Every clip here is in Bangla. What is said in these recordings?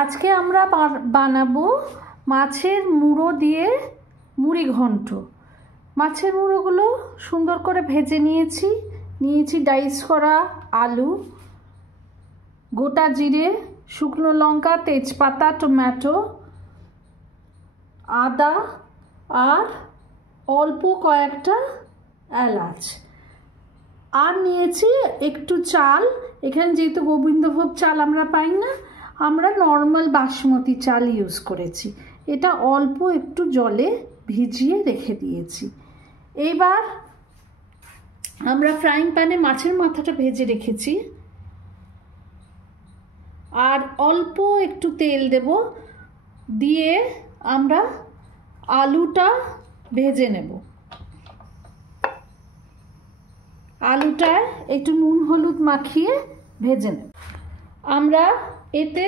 আজকে আমরা বানাবো মাছের মুড়ো দিয়ে মুড়ি ঘন্ট। মাছের মুড়োগুলো সুন্দর করে ভেজে নিয়েছি ডাইস করা আলু, গোটা জিরে, শুকনো লঙ্কা, তেজপাতা, টমেটো, আদা আর অল্প কয়েকটা এলাচ। আর নিয়েছি একটু চাল। এখানে যেহেতু গোবিন্দভোগ চাল আমরা পাই না, আমরা নর্মাল বাসমতি চাল ইউজ করেছি। এটা অল্প একটু জলে ভিজিয়ে রেখে দিয়েছি। এবার আমরা ফ্রাইং প্যানে মাছের মাথাটা ভেজে রেখেছি আর অল্প একটু তেল দেব, দিয়ে আমরা আলুটা ভেজে নেব। আলুটা একটু নুন হলুদ মাখিয়ে ভেজে নেব। আমরা এতে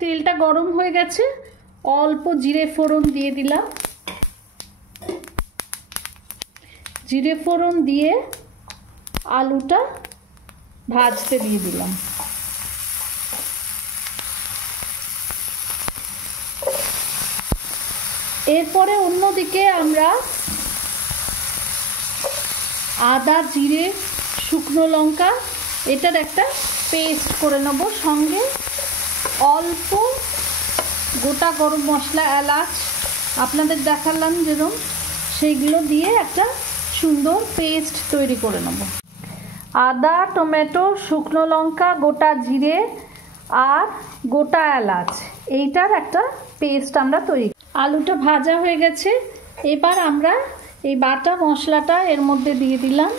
তেলটা গরম হয়ে গেছে, অল্প জিরে ফোড়ন দিয়ে দিলাম। জিরে ফোড়ন দিয়ে আলুটা ভাজতে দিয়ে দিলাম। এরপরে অন্যদিকে আমরা আদা, জিরে, শুকনো লঙ্কা এটার একটা পেস্ট করে নেব। সঙ্গে অল্প গোটা গরম মশলা, এলাচ আপনাদের দেখালাম যেরকম, সেইগুলো দিয়ে একটা সুন্দর পেস্ট তৈরি করে নেব। আদা, টমেটো, শুকনো লঙ্কা, গোটা জিরে আর গোটা এলাচ, এইটার একটা পেস্ট আমরা তৈরি। আলুটা ভাজা হয়ে গেছে, এবার আমরা এই বাটা মশলাটা এর মধ্যে দিয়ে দিলাম।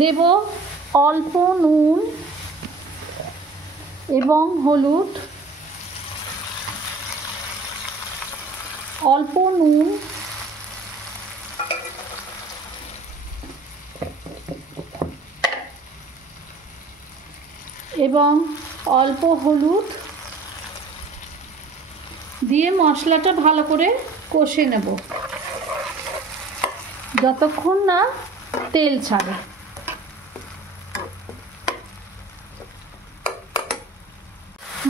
দেব অল্প নুন এবং হলুদ, অল্প নুন, এবং অল্প হলুদ দিয়ে মশলাটা ভালো করে কষে নেব যতক্ষণ না তেল ছাড়ে।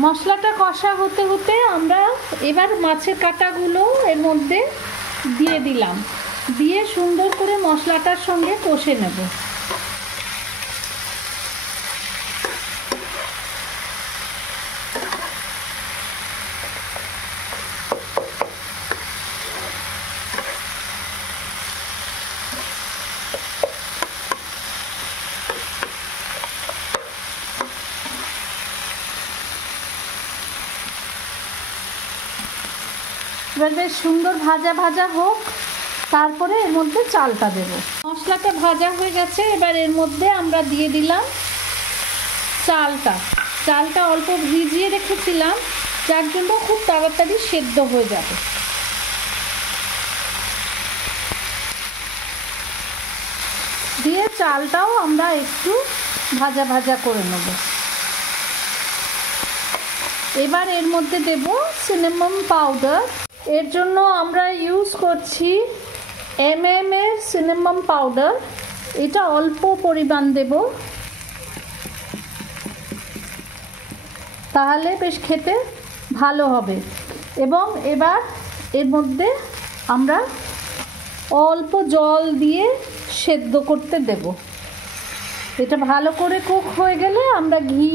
মশলাটা কষা হতে হতে আমরা এবার মাছের কাঁটাগুলো এর মধ্যে দিয়ে দিলাম, দিয়ে সুন্দর করে মশলাটার সঙ্গে কষে নেব। এবার বেশ সুন্দর ভাজা ভাজা হোক, তারপরে এর মধ্যে চালটা দেব। মশলাটা ভাজা হয়ে গেছে, এবার এর মধ্যে আমরা দিয়ে দিলাম চালটা অল্প ভিজিয়ে রেখেছিলাম, যার জন্য খুব তাড়াতাড়ি সেদ্ধ হয়ে যাবে। দিয়ে চালটাও আমরা একটু ভাজা ভাজা করে নেব। এবার এর মধ্যে দেব সিনামন পাউডার। এর জন্য আমরা ইউজ করছি MM এর সিনামন পাউডার। এটা অল্প পরিমাণ দেব, তাহলে বেশ খেতে ভালো হবে। এবং এবার এর মধ্যে আমরা অল্প জল দিয়ে সেদ্ধ করতে দেব। এটা ভালো করে কুক হয়ে গেলে আমরা ঘি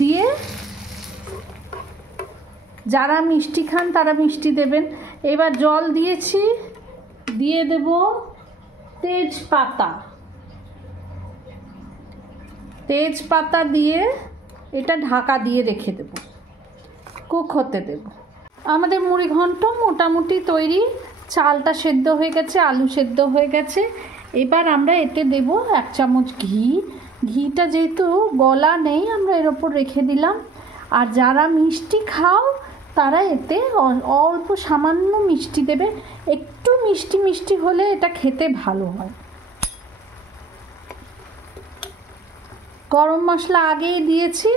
দিয়ে, যারা মিষ্টি খান তারা মিষ্টি দেবেন। এবার জল দিয়েছি, দিয়ে দেব তেজপাতা দিয়ে এটা ঢাকা দিয়ে রেখে দেব, কুক হতে দেব। আমাদের মুড়ি ঘন্ট মোটামুটি তৈরি। চালটা সেদ্ধ হয়ে গেছে, আলু সেদ্ধ হয়ে গেছে। এবার আমরা এতে দেব 1 চামচ ঘি। ঘিটা যেহেতু গলা নেই, আমরা এর ওপর রেখে দিলাম। আর যারা মিষ্টি খাও তারা এতে অল্প সামান্য মিষ্টি দেবে, একটু মিষ্টি মিষ্টি হলে এটা খেতে ভালো হয়। গরম মশলা আগেই দিয়েছি।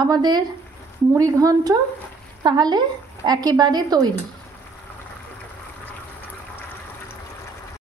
আমাদের মুড়ি ঘন্ট তাহলে একেবারে তৈরি।